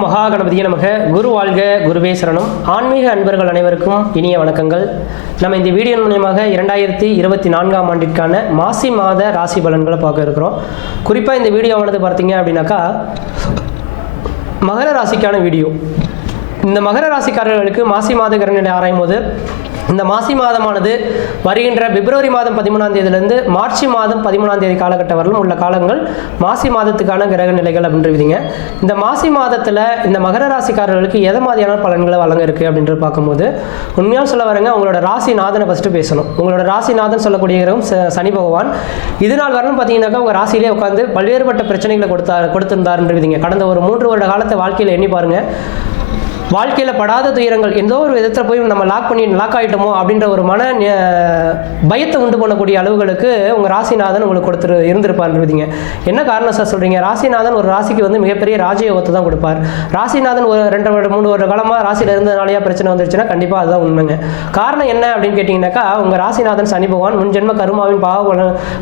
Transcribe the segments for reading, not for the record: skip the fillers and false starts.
ஓம் மகா கணபதியே நமக. குரு வாழ்க, குருவே சரணம். ஆன்மீக அன்பர்கள் அனைவருக்கும் இனிய வணக்கங்கள். நம்ம இந்த வீடியோ மூலமாக 2024ஆம் ஆண்டிற்கான மாசி மாத ராசி பலன்களை பார்க்க இருக்கிறோம். குறிப்பாக இந்த வீடியோவானது பார்த்தீங்க அப்படின்னாக்கா மகர ராசிக்கான வீடியோ. இந்த மகர ராசிக்காரர்களுக்கு மாசி மாத கிரகநிலை ஆராயும் போது இந்த மாசி மாதமானது வருகின்ற பிப்ரவரி மாதம் 13ஆம் தேதியிலிருந்து மார்ச் மாதம் 13ஆம் தேதி காலகட்டம் வரலும் உள்ள காலங்கள் மாசி மாதத்துக்கான கிரக நிலைகள் அப்படின்றீங்க. இந்த மாசி மாதத்தில் இந்த மகர ராசிக்காரர்களுக்கு எதை மாதிரியான பலன்களை வழங்க இருக்குது அப்படின்றது பார்க்கும்போது உண்மையாக சொல்ல வரங்க, உங்களோட ராசிநாதனை ஃபஸ்ட்டு பேசணும். உங்களோட ராசிநாதன் சொல்லக்கூடிய கிரகம் சனி பகவான். இது நாள் வரணும் பார்த்தீங்கன்னாக்கா உங்கள் ராசியிலே உட்காந்து பல்வேறுபட்ட பிரச்சனைகளை கொடுத்திருந்தாருன்றீங்க. கடந்த ஒரு 3 வருட காலத்தை வாழ்க்கையில் எண்ணி பாருங்கள். வாழ்க்கையில் படாத துயரங்கள் ஏதோ ஒரு விதத்தில் போய் நம்ம லாக் ஆகிட்டோமோ அப்படின்ற ஒரு பயத்தை உண்டு பண்ணக்கூடிய அளவுகளுக்கு உங்கள் ராசிநாதன் உங்களுக்கு இருந்திருப்பாருன்றீங்க. என்ன காரணம் சார் சொல்கிறீங்க? ராசிநாதன் ஒரு ராசிக்கு வந்து மிகப்பெரிய ராஜயோகத்தை தான் கொடுப்பார். ராசிநாதன் ஒரு 2-3 வருட காலமாக ராசியில் இருந்ததுனாலேயே பிரச்சனை வந்துருச்சுன்னா கண்டிப்பாக அதுதான் உண்மைங்க. காரணம் என்ன அப்படின்னு கேட்டிங்கனாக்கா உங்கள் ராசிநாதன் சனி பகவான் முன்ஜென்ம கருமாவின் பாவ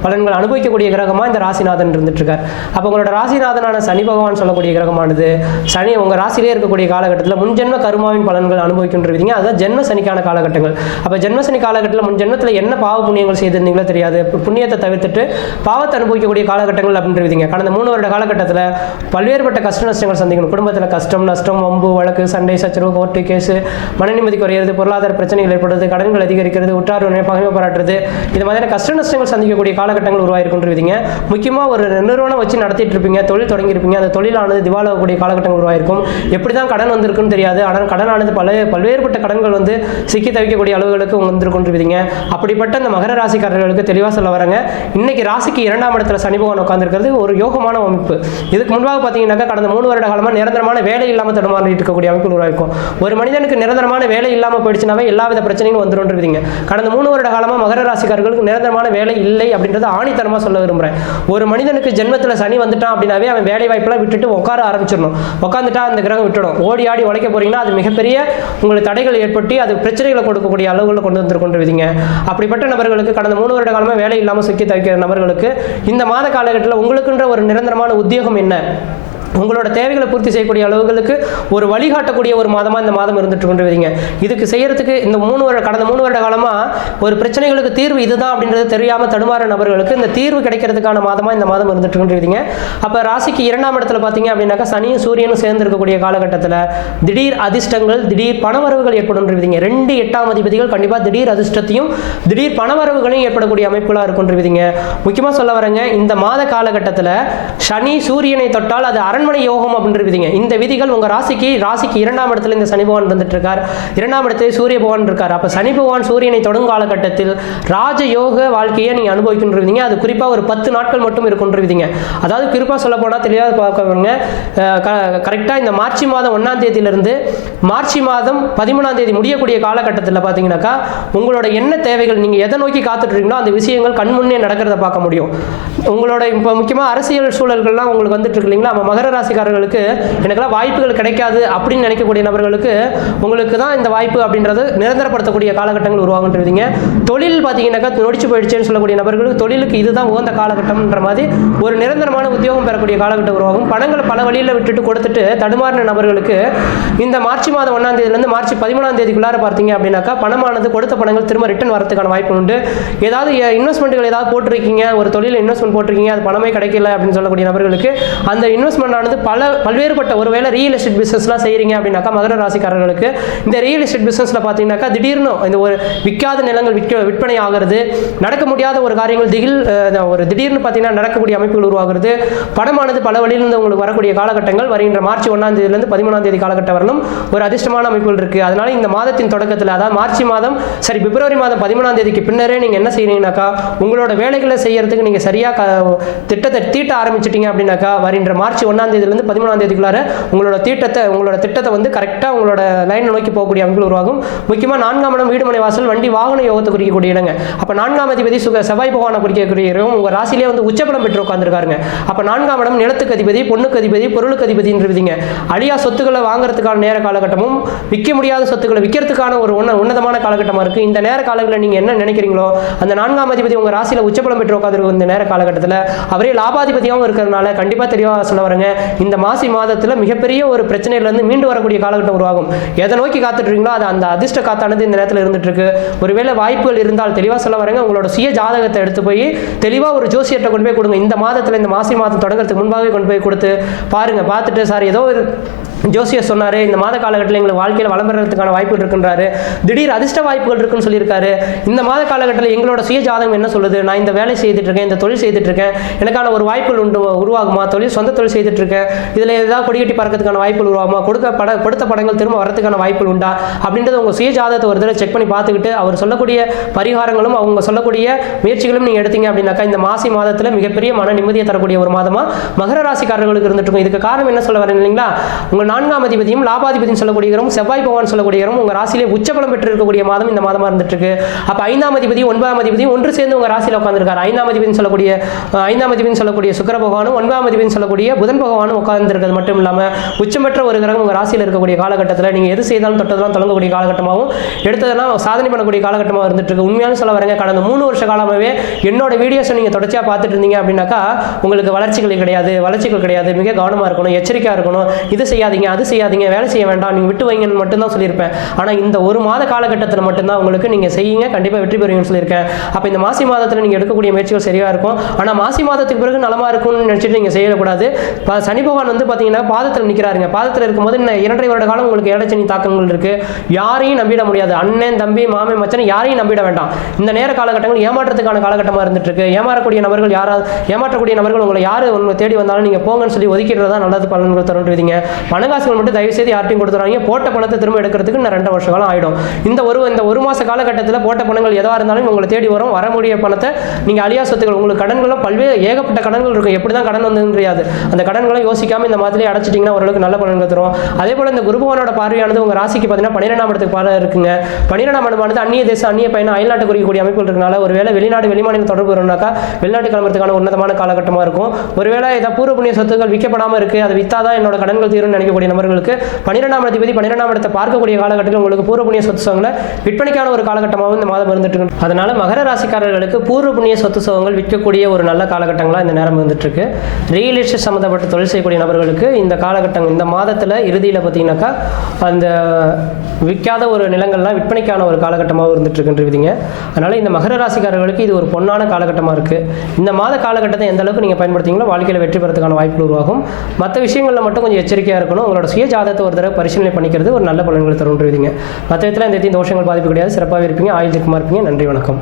பலன்கள் அனுபவிக்கக்கூடிய கிரகமாக இந்த ராசிநாதன் இருந்துட்டு இருக்கார். அப்போ உங்களோட ராசிநாதனான சனி பகவான் சொல்லக்கூடிய கிரகமானது சனி உங்கள் ராசியிலே இருக்கக்கூடிய காலகட்டத்தில் ஜென்ம கருமாவின் பலன்கள் அனுபவிக்கின்றீங்க. அதுதான் ஜென்ம சனிக்கான காலகட்டங்கள். அப்போ ஜென்ம சனி காலகட்டத்தில் முன் ஜென்மத்தில் என்ன பாவ புண்ணியங்கள் செய்திருந்தீங்களோ தெரியாது. புண்ணியத்தை தவிர்த்துட்டு பாவத்தை அனுபவிக்கக்கூடிய காலகட்டங்கள் அப்படின்றீங்க. கடந்த 3 வருட காலகட்டத்தில் பல்வேறுபட்ட கஷ்ட நஷ்டங்கள் சந்திக்கணும். குடும்பத்தில் கஷ்டம், நஷ்டம், வம்பு, வழக்கு, சண்டை, சச்சரவு, கோர்ட்டு கேஸு, மன நிம்மதி குறையிறது, பொருளாதார பிரச்சனைகள் ஏற்படுறது, கடன்கள் அதிகரிக்கிறது, உற்றார் பகைமை பாராட்டுறது, இது மாதிரியான கஷ்ட நஷ்டங்கள் சந்திக்கக்கூடிய காலகட்டங்கள் உருவாயிருக்குன்றீங்க. முக்கியமாக ஒரு நிறுவனம் வச்சு நடத்திட்டு இருப்பீங்க, தொழில் தொடங்கியிருப்பீங்க. அந்த தொழிலானது திவாலாகக்கூடிய காலகட்டங்கள் உருவாயிருக்கும். எப்படி தான் கடன் வந்திருக்குன்னு தெரியாது. ஆனால் கடனானது பல்வேறுபட்ட கடன்கள் வந்து சிக்கி தவிக்கக்கூடிய அளவுகளுக்கு வந்திருக்கின்றீங்க. அப்படிப்பட்ட இந்த மகர ராசிக்காரர்களுக்கு தெளிவாக சொல்ல வரங்க, இன்னைக்கு ராசிக்கு 2ஆம் இடத்துல சனி பகவான் உட்கார்ந்திருக்கிறது ஒரு யோகமான அமைப்பு. இதுக்கு முன்பாக பார்த்தீங்கன்னாக்கா கடந்த 3 வருட காலமாக நிரந்தரமான வேலை இல்லாமல் தடுமாறிட்டு இருக்கக்கூடிய அமைப்பு உருவாக்கும். ஒரு மனிதனுக்கு நிரந்தரமான வேலை இல்லாமல் போயிடுச்சுனாவே எல்லாவித பிரச்சனைகளும் வந்துருன்றீங்க. கடந்த 3 வருட காலமாக மகர ராசிக்காரர்களுக்கு நிரந்தரமான வேலை இல்லை அப்படின்றத ஆணித்தரமாக சொல்ல விரும்புகிறேன். ஒரு மனிதனுக்கு ஜென்மத்தில் சனி வந்துட்டான் அப்படின்னாவே அவன் வேலை வாய்ப்பெல்லாம் விட்டுட்டு உட்கார ஆரம்பிச்சிடணும். உட்காந்துட்டா அந்த கிரகம் விட்டுடும். ஓடி ஆடி உழைக்க போறீங்கன்னா அது மிகப்பெரிய உங்களுக்கு தடைகள் ஏற்பட்டு அது பிரச்சனைகளை கொடுக்கக்கூடிய அளவுகளை கொண்டு வந்துருக்கின்றீங்க. அப்படிப்பட்ட நபர்களுக்கு கடந்த 3 வருட காலமாக வேலை இல்லாமல் சிக்கி தவிக்கிற நபர்களுக்கு இந்த மாத காலகட்டத்தில் உங்களுக்குன்ற ஒரு நிரந்தரமான உத்தியோகம் என்ன, உங்களோட தேவைகளை பூர்த்தி செய்யக்கூடிய அளவுகளுக்கு ஒரு வழிகாட்டக்கூடிய ஒரு மாதமாக இந்த மாதம் இருந்துட்டு கொண்டிருக்கீங்க. இதுக்கு செய்யறதுக்கு இந்த கடந்த 3 வருட காலமாக ஒரு பிரச்சனைகளுக்கு தீர்வு இதுதான் அப்படின்றது தெரியாமல் தடுமாற நபர்களுக்கு இந்த தீர்வு கிடைக்கிறதுக்கான மாதமாக இந்த மாதம் இருந்துட்டு கொண்டிருக்கீங்க. அப்போ ராசிக்கு 2ஆம் இடத்துல பார்த்தீங்க அப்படின்னாக்கா சனியும் சூரியனும் சேர்ந்து இருக்கக்கூடிய காலகட்டத்தில் திடீர் அதிர்ஷ்டங்கள், திடீர் பணவரவுகள் ஏற்படுன்றீங்க. 2 8ஆம் அதிபதிகள் கண்டிப்பாக திடீர் அதிர்ஷ்டத்தையும் திடீர் பணவரவுகளையும் ஏற்படக்கூடிய அமைப்புகளாக இருக்குன்றீங்க. முக்கியமாக சொல்ல வரங்க, இந்த மாத காலகட்டத்தில் சனி சூரியனை தொட்டால் அது அரண்மனை யோகம் அப்படின்றீங்க. இந்த விதிகள் உங்க ராசிக்கு 2ஆம் இடத்துல இந்த சனி பகவான் வந்துட்டு இருக்கார். 2ஆம் இடத்துல சூரிய பகவான் இருக்கார். அப்ப சனி பகவான் சூரியனை தொடும் காலகட்டத்தில் ராஜ யோக வாழ்க்கையை நீங்க அனுபவிக்கின்றீங்க. அது குறிப்பா ஒரு 10 நாட்கள் மட்டும் இருக்குன்றீங்க. அதாவது குறிப்பா சொல்ல போனா தெளிவாக பார்க்கவங்க, கரெக்டா இந்த மார்ச் மாதம் 1ஆம் தேதியிலிருந்து மார்ச் மாதம் 13ஆம் தேதி முடியக்கூடிய காலகட்டத்தில் பார்த்தீங்கன்னாக்கா உங்களோட என்ன தேவைகள், நீங்க எதை நோக்கி காத்துட்டு இருக்கீங்களோ அந்த விஷயங்கள் கண்முன்னே நடக்கிறத பார்க்க முடியும். உங்களோட இப்போ முக்கியமாக அரசியல் சூழல்கள்லாம் உங்களுக்கு வந்துட்டு இருக்கு இல்லைங்களா. நம்ம மகர ராசிக்காரர்களுக்கு எனக்கெல்லாம் வாய்ப்புகள் கிடைக்காது அப்படின்னு நினைக்கக்கூடிய நபர்களுக்கு உங்களுக்கு தான் இந்த வாய்ப்பு அப்படின்றது நிரந்தரப்படுத்தக்கூடிய காலகட்டங்கள் உருவாகுன்றீங்க. தொழில் பார்த்தீங்கன்னாக்கா நொடிச்சு போயிடுச்சுன்னு சொல்லக்கூடிய நபர்களுக்கு தொழிலுக்கு இதுதான் உகந்த காலகட்டம்ன்ற மாதிரி ஒரு நிரந்தரமான உத்தியோகம் பெறக்கூடிய காலகட்டம் உருவாகும். பணங்களை பல வழியில் விட்டுட்டு கொடுத்துட்டு தடுமாறின நபர்களுக்கு இந்த மார்ச் மாதம் 1ஆம் தேதியிலிருந்து மார்ச் 13ஆம் தேதிக்குள்ளார பார்த்தீங்க அப்படின்னாக்கா பணமானது கொடுத்த பணங்கள் திரும்ப ரிட்டர்ன் வரதுக்கான வாய்ப்பு உண்டு. ஏதாவது இன்வெஸ்ட்மெண்ட்டுகள் ஏதாவது போட்டிருக்கீங்க, ஒரு தொழில் இன்வெஸ்ட்மெண்ட் போட்டிருக்கீங்க, அது பணமே கிடைக்கல அப்படின்னு சொல்லக்கூடிய நபர்களுக்கு அந்த இன்வெஸ்ட்மெண்ட் ஆனது பல்வேறுபட்ட ஒருவேளை ரியல் எஸ்டேட் பிசினஸ்லாம் செய்யறீங்க அப்படின்னாக்கா மகர ராசிக்காரர்களுக்கு இந்த ரியல் எஸ்டேட் பிசினஸ்ல பார்த்தீங்கன்னாக்கா திடீர்னு இந்த ஒரு விற்காத நிலங்கள் விற்பனை ஆகிறது, நடக்க முடியாத ஒரு காரியங்கள் திடீர்னு பார்த்தீங்கன்னா நடக்கக்கூடிய அமைப்புகள் உருவாகிறது. பணமானது பல வழியிலிருந்து உங்களுக்கு வரக்கூடிய காலகட்டங்கள் வருகின்ற மார்ச் 1ஆம் தேதியிலிருந்து 13ஆம் தேதி காலகட்டம் வரலும் ஒரு அதிர்ஷ்டமான அமைப்புகள் இருக்கு. அதனால இந்த மாதத்தின் தொடக்கத்தில், அதாவது மார்ச் மாதம் பிப்ரவரி மாதம் 13ஆம் தேதிக்கு பின்னரே நீங்க என்ன செய்யறீங்கன்னாக்கா உங்களோட வேலைகளை செய்யறதுக்கு நீங்க சரியா திட்டத்தை தீட்ட ஆரம்பிச்சிட்டீங்க அப்படின்னாக்கா வருகின்ற மார்ச் 1ஆம் தேதியிலிருந்து 13ஆம் தேதிக்குள்ளார உங்களோட திட்டத்தை வந்து கரெக்டாக உங்களோட லைனை நோக்கி போகக்கூடிய அமைப்புகள் உருவாகும். முக்கியமாக 4ஆம் இடம் வீடு மனை வாசல் வண்டி வாகன யோகத்தை குறிக்கக்கூடிய இடங்க. அப்போ 4ஆம் அதிபதி செவ்வாய் பகவானை குறிக்கக்கூடிய இடம் உங்கள் ராசியிலே வந்து உச்சபலம் பெற்று உட்காந்துருக்காருங்க. அப்போ 4ஆம் இடம் நிலத்துக்கு அதிபதி, பொண்ணுக்கு அதிபதி, பொருளுக்கு அதிபதின்றீங்க. அழியா சொத்துக்களை வாங்குறதுக்கான நேர காலகட்டமும் விற்க முடியாத சொத்துக்களை விற்கிறதுக்கான ஒரு உன்னதமான காலகட்டமாக இருக்குது. இந்த நேர காலங்களில் நீங்கள் என்ன நினைக்கிறீங்களோ அந்த 4ஆம் அதிபதி உங்கள் ராசியில் உச்சபலம் பெற்று உட்காந்துருக்கும் இந்த நேர காலகட்டத்தில் அவரே லாபாதிபதியாகவும் இருக்கிறதுனால கண்டிப்பாக தெளிவாக சொல்ல வரங்க, இந்த மாசி மாதத்தில் மிகப்பெரிய ஒரு பிரச்சனையிலிருந்து மீண்டு வரக்கூடிய காலகட்டம் உருவாகும். எதை நோக்கி காத்துட்டு இருக்கீங்களோ அது அந்த அதிர்ஷ்ட காத்தானது இந்த நேரத்தில் இருந்துட்டு இருக்கு. ஒருவேளை வாய்ப்புகள் இருந்தால் தெளிவாக சொல்ல வரேங்க, உங்களோட சுய ஜாதகத்தை எடுத்து போய் தெளிவாக ஒரு ஜோசியத்தை கொண்டு போய் கொடுங்க. இந்த மாதத்தில் இந்த மாசி மாதம் தொடங்குறதுக்கு முன்பாகவே கொண்டு போய் கொடுத்து பாருங்க. பார்த்துட்டு சார் ஏதோ ஒரு ஜோசியர் சொன்னார், இந்த மாத காலகட்டத்தில் எங்களுக்கு வாழ்க்கையில் வளம் பெறதுக்கான வாய்ப்புகள் இருக்குன்றாரு, திடீர் அதிர்ஷ்ட வாய்ப்புகள் இருக்குன்னு சொல்லியிருக்காரு. இந்த மாத காலகட்டத்தில் எங்களோட சுய ஜாதகம் என்ன சொல்லுது, நான் இந்த வேலை செய்துட்டு இருக்கேன், இந்த தொழில் செய்துட்டு இருக்கேன், எனக்கான ஒரு வாய்ப்புகள் உருவாகுமா, சொந்த தொழில் செய்துட்டு இருக்கேன், இதில் ஏதாவது கொடிகட்டி பறக்கிறதுக்கான வாய்ப்புகள் உருவாகுமா, கொடுத்த படங்கள் திரும்ப வரதுக்கான வாய்ப்புகள் உண்டா அப்படின்றது உங்கள் சுய ஜாதகத்தை ஒரு தடவை செக் பண்ணி பார்த்துக்கிட்டு அவர் சொல்லக்கூடிய பரிகாரங்களும் அவங்க சொல்லக்கூடிய முயற்சிகளும் நீங்கள் எடுத்தீங்க அப்படின்னாக்கா இந்த மாசி மாதத்தில் மிகப்பெரிய மன நிம்மதியை தரக்கூடிய ஒரு மாதமாக மகர ராசிக்காரர்களுக்கு இருந்துட்டு இருக்கும். இதுக்கு காரணம் என்ன சொல்ல வரேன் இல்லைங்களா, உங்கள் 4ஆம் அதிபதியும் லாபாதிபதியும் சொல்லக்கூடிய செவ்வாய் பகவான் சொல்லக்கூடிய உங்க ராசியிலே உச்சபலம் பெற்று இருக்கக்கூடிய மாதம் இந்த மாதமா இருந்துட்டு இருக்கு. அப்ப 5ஆம் அதிபதி 9ஆம் அதிபதி ஒன்று சேர்ந்து உங்க ராசியில உட்கார்ந்திருக்காரு. 5ஆம் அதிபதி சொல்லக்கூடிய சுக்கிர பகவானும் 9ஆம் அதிபதி சொல்லக்கூடிய புதன் பகவானும் உட்கார்ந்திருக்கிறது மட்டும் இல்லாம உச்சம் பெற்ற ஒரு கிரகம் உங்க ராசியில இருக்கக்கூடிய காலகட்டத்தில் நீங்க எது செய்தாலும் தொட்டதெல்லாம் தொடங்கக்கூடிய காலகட்டமாகவும் எடுத்ததெல்லாம் சாதனை பண்ணக்கூடிய காலகட்டமாக இருந்துட்டு இருக்கு. உண்மையான சொல்ல வரேங்க, கடந்த 3 வருஷ காலமாகவே என்னோட வீடியோஸ் நீங்க தொடர்ச்சியா பார்த்துட்டு இருந்தீங்க அப்படின்னாக்கா உங்களுக்கு வளர்ச்சிகள் கிடையாது. மிக கவனமா இருக்கணும், எச்சரிக்கையா இருக்கணும், இது செய்யாதீங்க, அது செய்யாதீங்க, வேலை செய்ய வேண்டாம், நீங்கள் விட்டு வைங்கன்னு மட்டும்தான் சொல்லியிருப்பேன். ஆனால் இந்த ஒரு மாத காலகட்டத்தில் மட்டும்தான் உங்களுக்கு நீங்கள் செய்யுங்க, கண்டிப்பாக வெற்றி பெறுவீங்கன்னு சொல்லியிருக்கேன். அப்போ இந்த மாசி மாதத்தில் நீங்கள் எடுக்கக்கூடிய முயற்சிகள் சரியாக இருக்கும். ஆனால் மாசி மாதத்துக்கு பிறகு நலமாக இருக்கும்னு நினச்சிட்டு நீங்கள் செய்யக்கூடாது. சனி பகவான் வந்து பார்த்தீங்கன்னா பாதத்தில் நிற்கிறாருங்க. பாதத்தில் இருக்கும்போது 2.5 வருட காலம் உங்களுக்கு ஏழச்சனி தாக்கங்கள் இருக்குது. யாரையும் நம்பிட முடியாது. அண்ணன் தம்பி மாமன் மச்சன் யாரையும் நம்பிட வேண்டாம். இந்த நேர காலகட்டங்கள் ஏமாற்றத்துக்கான காலகட்டமாக இருந்துட்டு இருக்கு. ஏமாறக்கூடிய நபர்கள் உங்களை யார் உங்களை தேடி வந்தாலும் நீங்கள் போங்கன்னு சொல்லி ஒதுக்கிடுறதா நல்லது பலன்கள் தருவீங்க. பணங்காசுகள் மட்டும் தயவு செய்து யார்ட்டையும் கொடுத்துறாங்க. போட்ட பணத்தை திரும்ப எடுக்கிறதுக்கு 2 வருஷ காலம் ஆயிடும். இந்த ஒரு மாச காலகட்டத்தில் போட்ட பணங்கள் எதாக இருந்தாலும் உங்களை தேடி வரக்கூடிய பணத்தை நீங்கள் அழியா சொத்துக்கள் உங்களுக்கு கடன்களும் பல்வேறு ஏகப்பட்ட கடன்கள் இருக்கும். எப்படி தான் கடன் வந்ததுன்னு தெரியாது. அந்த கடன்களை யோசிக்காம இந்த மாதிரி அடைச்சிட்டிங்கன்னா ஓரளவுக்கு நல்ல பலன்கள் தரும். அதே போல இந்த குருபவனோட பார்வையானது உங்க ராசிக்கு பார்த்தீங்கன்னா 12ஆம் இடத்துக்கு பார்வை இருக்குங்க. 12ஆம் இடமானது அந்நிய தேசம் அந்நிய பயணம் அயல்நாட்டு குறிக்கக்கூடிய அமைப்புகள் இருக்கனால ஒருவேளை வெளிநாடு வெளிமாநில தொடர்பு வரும்னாக்கா வெளிநாட்டு கிளம்புறதுக்கான உன்னதமான காலகட்டமாக இருக்கும். ஒருவேளை ஏதாவது பூர்வ புண்ணிய சொத்துக்கள் விற்கப்படாமல் இருக்கு, அதை வித்தாதான் என்னோட கடன்கள் தீரும் நினைக்கக்கூடிய நபர்களுக்கு 12ஆம் அதிபதி 12ஆம் இடத்தை பார்க்கக்கூடிய காலகட்டத்தில் உங்களுக்கு பூர்வ புண்ணிய சொத்து சுகங்களை விற்பனைக்கான ஒரு காலகட்டமாகவும் இந்த மாதம் இருந்துட்டு இருக்கு. அதனால மகர ராசிக்காரர்களுக்கு பூர்வ புண்ணிய சொத்து சுகங்கள் விற்கக்கூடிய ஒரு நல்ல காலகட்டங்களாக இந்த நேரம் இருந்துட்டு இருக்கு. ரியல் எஸ்டேட் சம்மந்தப்பட்ட தொழில் செய்யக்கூடிய நபர்களுக்கு இந்த காலகட்டம் இந்த மாதத்தில் இறுதியில் பார்த்தீங்கன்னாக்கா அந்த விற்காத ஒரு நிலங்கள்லாம் விற்பனைக்கான ஒரு காலகட்டமாக இருந்துட்டு இருக்குன்றீங்க. அதனால இந்த மகர ராசிக்காரர்களுக்கு இது ஒரு பொன்னான காலகட்டமாக இருக்கு. இந்த மாத காலகட்டத்தை எந்த அளவுக்கு நீங்கள் பயன்படுத்திங்களோ வாழ்க்கையில் வெற்றி பெறதுக்கான வாய்ப்பு உருவாகும். மற்ற விஷயங்களில் மட்டும் கொஞ்சம் எச்சரிக்கையாக இருக்கணும். உங்களோட சுய ஜாதகத்தை ஒரு தடவை பரிசீலனை பண்ணிக்கிறது ஒரு நல்ல பலன்களை தருன்றீங்க. மற்ற விதத்தில் இந்த தோஷங்கள் பாதிப்பு கிடையாது. சிறப்பாக இருப்பீங்க, ஆயுள் இருக்குமா இருப்பீங்க. நன்றி, வணக்கம்.